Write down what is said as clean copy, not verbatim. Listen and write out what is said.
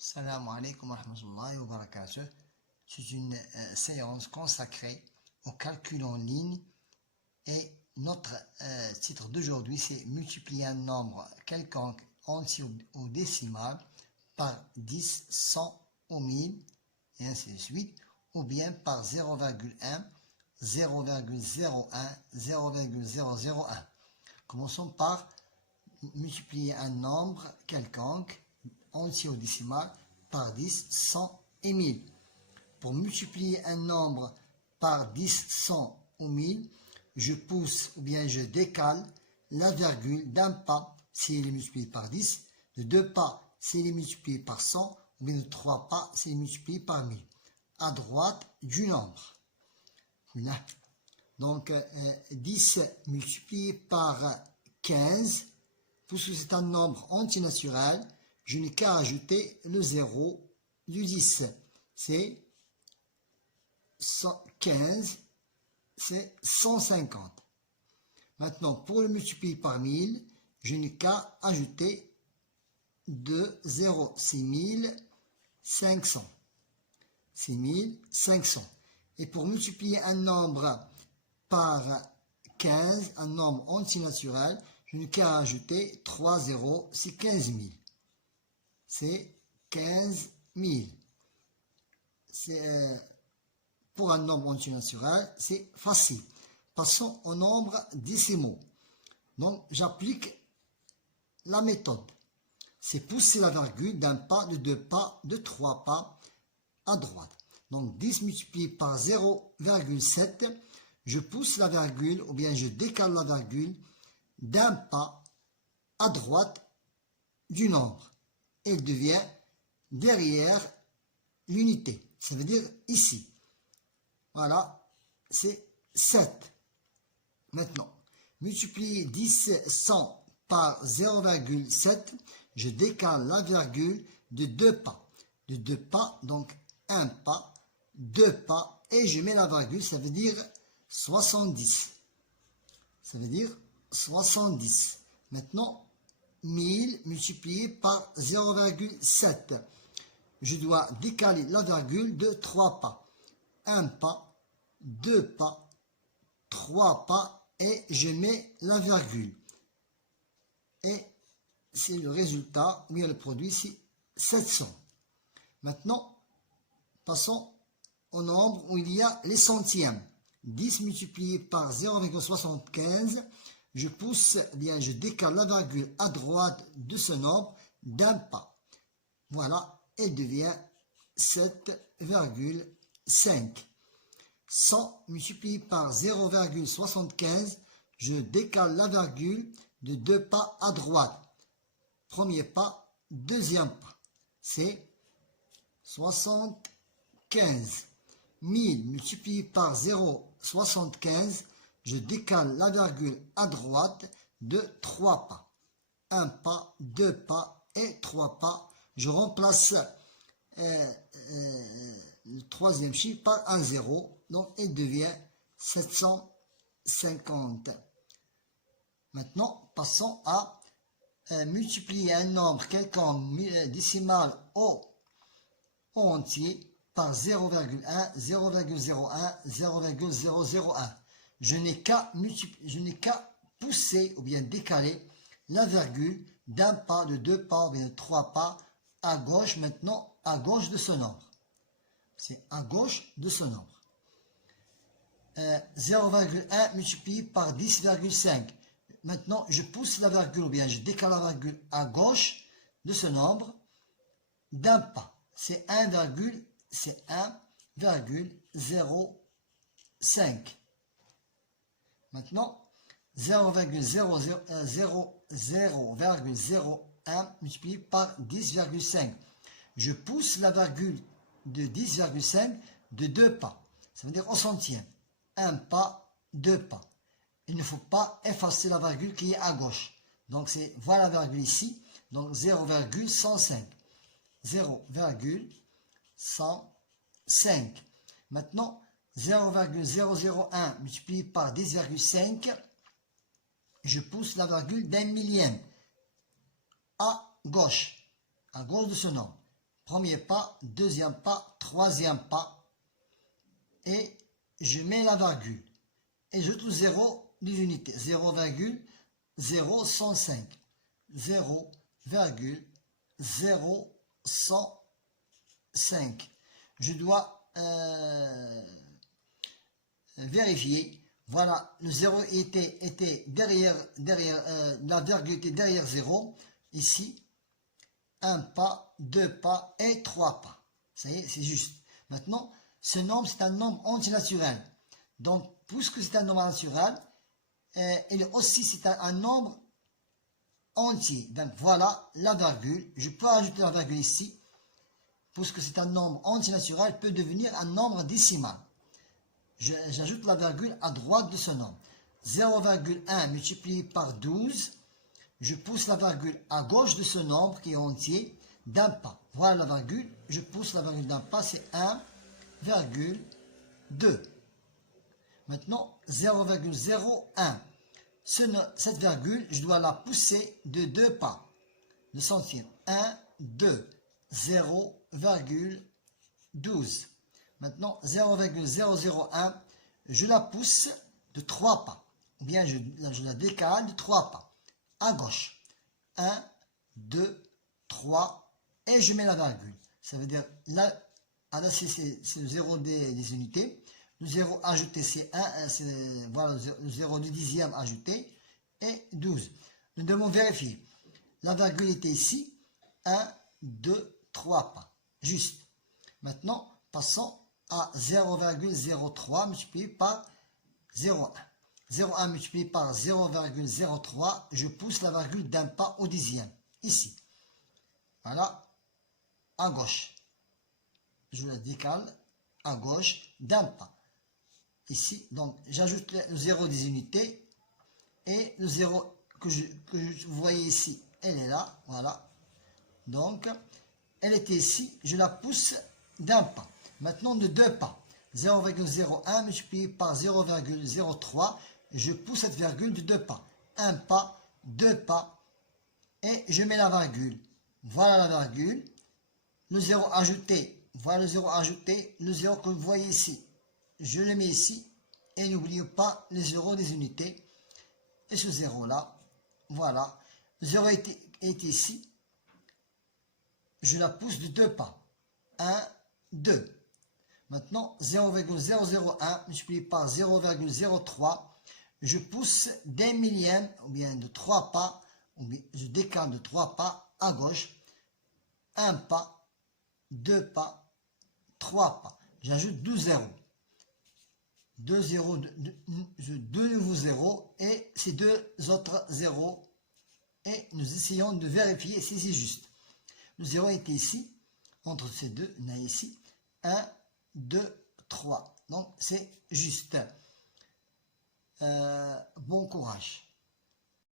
Salam alaikum wa rahmatullahi wa barakatuh. C'est une séance consacrée au calcul en ligne et notre titre d'aujourd'hui c'est multiplier un nombre quelconque entier ou décimal par 10, 100 ou 1000 et ainsi de suite, ou bien par 0,1, 0,01, 0,001. Commençons par multiplier un nombre quelconque entier ou décimal par 10, 100 et 1000. Pour multiplier un nombre par 10, 100 ou 1000, je pousse ou bien je décale la virgule d'un pas si elle est multipliée par 10, de 2 pas si elle est multipliée par 100, ou bien de 3 pas si elle est multipliée par 1000, à droite du nombre. Là. Donc 10 multiplié par 15, puisque c'est un nombre entier naturel, je n'ai qu'à ajouter le 0 du 10. C'est 15, c'est 150. Maintenant, pour le multiplier par 1000, je n'ai qu'à ajouter 2 0, 6500. 6500. Et pour multiplier un nombre par 15, un nombre entier naturel, je n'ai qu'à ajouter 3 0, c'est 15 000. C'est 15 000. Pour un nombre entier naturel, c'est facile. Passons au nombre décimaux. Donc, j'applique la méthode. C'est pousser la virgule d'un pas, de 2 pas, de 3 pas à droite. Donc, 10 multiplié par 0,7, je pousse la virgule ou bien je décale la virgule d'un pas à droite du nombre. Elle devient derrière l'unité. Ça veut dire ici. Voilà, c'est 7. Maintenant, multiplier 10, 100 par 0,7, je décale la virgule de 2 pas. De 2 pas, donc 1 pas, 2 pas, et je mets la virgule, ça veut dire 70. Ça veut dire 70. Maintenant, 1000 multiplié par 0,7. Je dois décaler la virgule de 3 pas. 1 pas, 2 pas, 3 pas et je mets la virgule. Et c'est le résultat, ou bien le produit, c'est 700. Maintenant, passons au nombre où il y a les centièmes. 10 multiplié par 0,75, je pousse, bien je décale la virgule à droite de ce nombre d'un pas. Voilà, elle devient 7,5. 100 multiplié par 0,75, je décale la virgule de 2 pas à droite. Premier pas, deuxième pas. C'est 75. 1000 multiplié par 0,75, je décale la virgule à droite de 3 pas. 1 pas, 2 pas et 3 pas. Je remplace le troisième chiffre par un 0. Donc, il devient 750. Maintenant, passons à multiplier un nombre quelconque décimal ou entier par 0,1, 0,01, 0,001. Je n'ai qu'à pousser ou bien décaler la virgule d'un pas, de 2 pas ou bien de 3 pas à gauche, maintenant à gauche de ce nombre. C'est à gauche de ce nombre. 0,1 multiplié par 10,5. Maintenant, je pousse la virgule ou bien je décale la virgule à gauche de ce nombre d'un pas. C'est 1,05. Maintenant, 0,01 multiplié par 10,5. Je pousse la virgule de 10,5 de 2 pas. Ça veut dire au centième. 1 pas, 2 pas. Il ne faut pas effacer la virgule qui est à gauche. Donc, voilà la virgule ici. Donc, 0,105. 0,105. Maintenant, 0,001 multiplié par 10,5. Je pousse la virgule d'un millième à gauche de ce nombre. Premier pas, deuxième pas, troisième pas. Et je mets la virgule. Et je trouve 0 des unités. 0,0105. 0,0105. Je dois vérifier. Voilà, le 0 était derrière la virgule était derrière 0. Ici, un pas, deux pas et trois pas. Ça y est, c'est juste. Maintenant, ce nombre, c'est un nombre entier naturel. Donc, puisque c'est un nombre naturel, il est aussi c'est un nombre entier. Donc, voilà la virgule. Je peux ajouter la virgule ici. Puisque c'est un nombre entier naturel, il peut devenir un nombre décimal. J'ajoute la virgule à droite de ce nombre. 0,1 multiplié par 12. Je pousse la virgule à gauche de ce nombre qui est entier d'un pas. Voilà la virgule. Je pousse la virgule d'un pas, c'est 1,2. Maintenant, 0,01. Cette virgule, je dois la pousser de 2 pas. De centimes. 1, 2, 0,12. Maintenant, 0,001, je la pousse de 3 pas. Ou bien, je la décale de 3 pas. À gauche. 1, 2, 3. Et je mets la virgule. Ça veut dire, là c'est le 0 des unités. Le 0 ajouté, c'est 1. Voilà, le 0 du dixième ajouté. Et 12. Nous devons vérifier. La virgule était ici. 1, 2, 3 pas. Juste. Maintenant, passons à 0,03 multiplié par 0,1. 0,1 multiplié par 0,03, je pousse la virgule d'un pas au dixième. Ici. Voilà. À gauche. Je la décale à gauche d'un pas. Ici. Donc, j'ajoute le 0 des unités. Et le 0 que vous voyez ici, elle est là. Voilà. Donc, elle était ici. Je la pousse d'un pas. Maintenant, de deux pas. 0,01 multiplié par 0,03. Je pousse cette virgule de deux pas. Un pas, deux pas. Et je mets la virgule. Voilà la virgule. Le 0 ajouté. Voilà le 0 ajouté. Le 0 que vous voyez ici. Je le mets ici. Et n'oubliez pas les 0 des unités. Et ce 0 là. Voilà. Le 0 est ici. Je la pousse de deux pas. 1, 2. Maintenant, 0,001 multiplié par 0,03, je pousse d'un millième, ou bien de 3 pas, ou bien je décale de 3 pas à gauche, un pas, deux pas, 3 pas. J'ajoute 12 zéros. 2 zéros, deux nouveaux zéros et ces deux autres zéros. Et nous essayons de vérifier si c'est juste. Le 0 était ici, entre ces deux, on a ici 1, 2, 3. Donc, c'est juste. Bon courage.